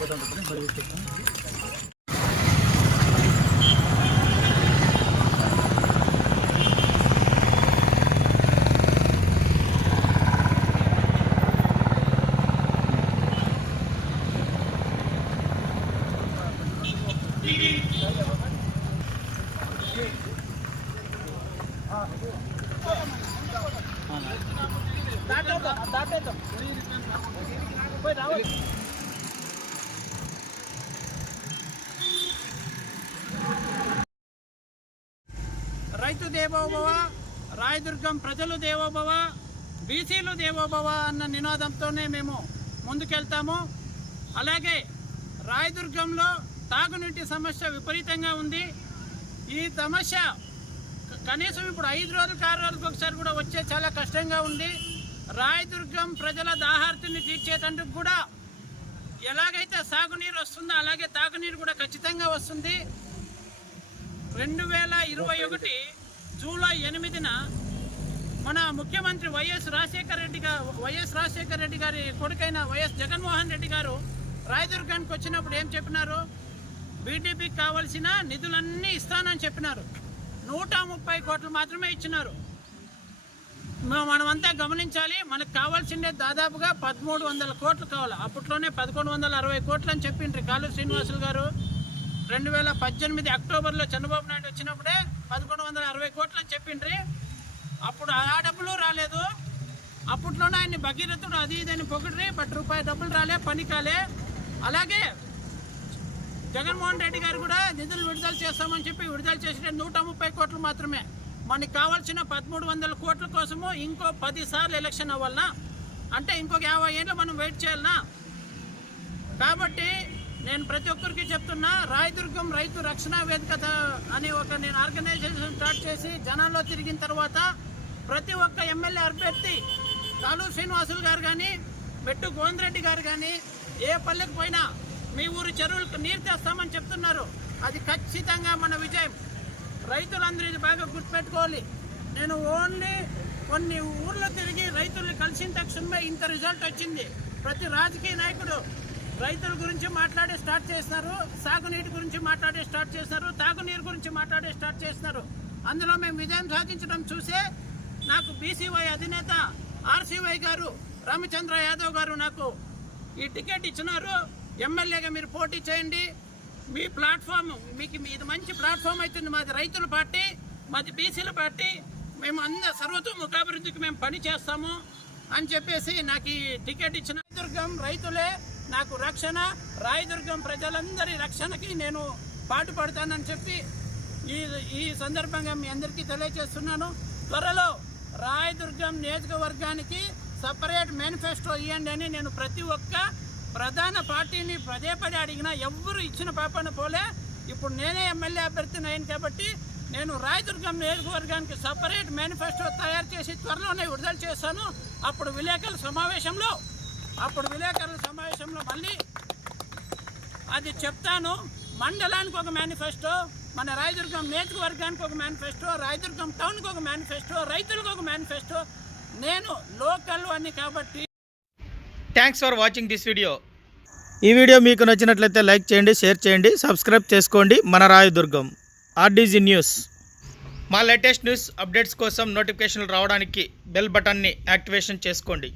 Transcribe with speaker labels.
Speaker 1: పోతా ఉంటుంది బడి తీసుకొస్తాను
Speaker 2: రైతు దేవోభవ రాయదుర్గం ప్రజలు దేవోభవ బీసీలు దేవోభవ అన్న నినాదంతోనే మేము ముందుకెళ్తాము. అలాగే రాయదుర్గంలో తాగునీటి సమస్య విపరీతంగా ఉంది. ఈ సమస్య కనీసం ఇప్పుడు ఐదు రోజులకు ఆరు రోజులకు ఒకసారి కూడా వచ్చే చాలా కష్టంగా ఉంది. రాయదుర్గం ప్రజల దాహార్తిని తీర్చేటందుకు కూడా ఎలాగైతే సాగునీరు వస్తుందో అలాగే తాగునీరు కూడా ఖచ్చితంగా వస్తుంది. రెండు వేల ఇరవై ఒకటి జూలై ఎనిమిదిన మన ముఖ్యమంత్రి వైఎస్ రాజశేఖర రెడ్డి గారు వైఎస్ రాజశేఖర రెడ్డి గారి కొడుకైన వైఎస్ జగన్మోహన్ రెడ్డి గారు రాయదుర్గానికి వచ్చినప్పుడు ఏం చెప్పినారు? బీటీపీకి కావలసిన నిధులన్నీ ఇస్తానని చెప్పినారు. నూట ముప్పై కోట్లు మాత్రమే ఇచ్చినారు. మనమంతా గమనించాలి మనకు కావాల్సిందే దాదాపుగా పదమూడు వందల కోట్లు కావాలి. అప్పట్లోనే పదకొండు వందల అరవై కోట్లు అని చెప్పిండ్రు కాలు శ్రీనివాసులు గారు. రెండు వేల పద్దెనిమిది అక్టోబర్లో చంద్రబాబు నాయుడు వచ్చినప్పుడే పదకొండు వందల అరవై కోట్లు అని చెప్పిండ్రి. అప్పుడు ఆ డబ్బులు రాలేదు. అప్పట్లోనే ఆయన్ని భగీరథుడు అది ఇదని పొగిడ్రి బట్ రూపాయి డబ్బులు రాలే పని కాలే. అలాగే జగన్మోహన్ రెడ్డి గారు కూడా నిధులు విడుదల చేస్తామని చెప్పి విడుదల చేసిన నూట ముప్పై కోట్లు మాత్రమే. మనకి కావాల్సిన పదమూడు వందల కోట్ల కోసము ఇంకో పదిసార్లు ఎలక్షన్ అవ్వాలనా? అంటే ఇంకొక యాభై ఏళ్ళు మనం వెయిట్ చేయాలనా? కాబట్టి నేను ప్రతి ఒక్కరికి చెప్తున్నా రాయదుర్గం రైతు రక్షణ వేదిక అని ఒక నేను ఆర్గనైజేషన్ స్టార్ట్ చేసి జనాల్లో తిరిగిన తర్వాత ప్రతి ఒక్క ఎమ్మెల్యే అభ్యర్థి కాలు శ్రీనివాసులు గారు కానీ మెట్టు గోవిందరెడ్డి గారు కానీ ఏ పల్లెకు పోయినా మీ ఊరు చెరువులకు నీరు తెస్తామని చెప్తున్నారు. అది ఖచ్చితంగా మన విజయం. రైతులందరూ ఇది బాగా గుర్తుపెట్టుకోవాలి. నేను ఓన్లీ కొన్ని ఊర్లో తిరిగి రైతుల్ని కలిసిన తక్షణమే ఇంత రిజల్ట్ వచ్చింది. ప్రతి రాజకీయ నాయకుడు రైతుల గురించి మాట్లాడే స్టార్ట్ చేస్తున్నారు సాగునీటి గురించి మాట్లాడే స్టార్ట్ చేస్తున్నారు తాగునీరు గురించి మాట్లాడే స్టార్ట్ చేస్తున్నారు అందులో మేము విజయం సాధించడం చూసే నాకు బీసీవై అధినేత ఆర్సీవై గారు రామచంద్ర యాదవ్ గారు నాకు ఈ టికెట్ ఇచ్చినారు. ఎమ్మెల్యేగా మీరు పోటీ చేయండి. మీ ప్లాట్ఫామ్ మీకు ఇది మంచి ప్లాట్ఫామ్ అవుతుంది. మాది రైతుల పార్టీ మాది బీసీల పార్టీ. మేము అందరు సర్వతోముఖాభివృద్ధికి మేము పని చేస్తాము అని చెప్పేసి నాకు ఈ టికెట్ ఇచ్చిన. దుర్గం రైతులే నాకు రక్షణ రాయదుర్గం ప్రజలందరి రక్షణకి నేను పాటుపడతానని చెప్పి ఈ ఈ సందర్భంగా మీ అందరికీ తెలియజేస్తున్నాను. త్వరలో రాయదుర్గం నియోజకవర్గానికి సపరేట్ మేనిఫెస్టో ఇవ్వండి అని నేను ప్రతి ఒక్క ప్రధాన పార్టీని పదే పదే అడిగినా ఎవ్వరు ఇచ్చిన పాపన పోలే. ఇప్పుడు నేనే ఎమ్మెల్యే అభ్యర్థిని అయ్యాను కాబట్టి నేను రాయదుర్గం నియోజకవర్గానికి సపరేట్ మేనిఫెస్టో తయారు చేసి త్వరలోనే విడుదల చేస్తాను. అప్పుడు విలేకరుల సమావేశంలో అప్పుడు విలేకరుల సమావేశంలో మళ్ళీ అది చెప్తాను. మండలానికి ఒక మేనిఫెస్టో మన రాయదుర్గం నియోజకవర్గానికి ఒక మేనిఫెస్టో రాయదుర్గం టౌన్కి ఒక మేనిఫెస్టో రైతులకు ఒక మేనిఫెస్టో. నేను లోకల్ అని కాబట్టి
Speaker 1: thanks for watching this video ఈ వీడియో మీకు నచ్చినట్లయితే లైక్ చేయండి షేర్ చేయండి సబ్స్క్రైబ్ చేసుకోండి. మన రాయదుర్గం ఆర్డీజీ న్యూస్. మా లేటెస్ట్ న్యూస్ అప్డేట్స్ కోసం నోటిఫికేషన్లు రావడానికి బెల్ బటన్ని యాక్టివేషన్ చేసుకోండి.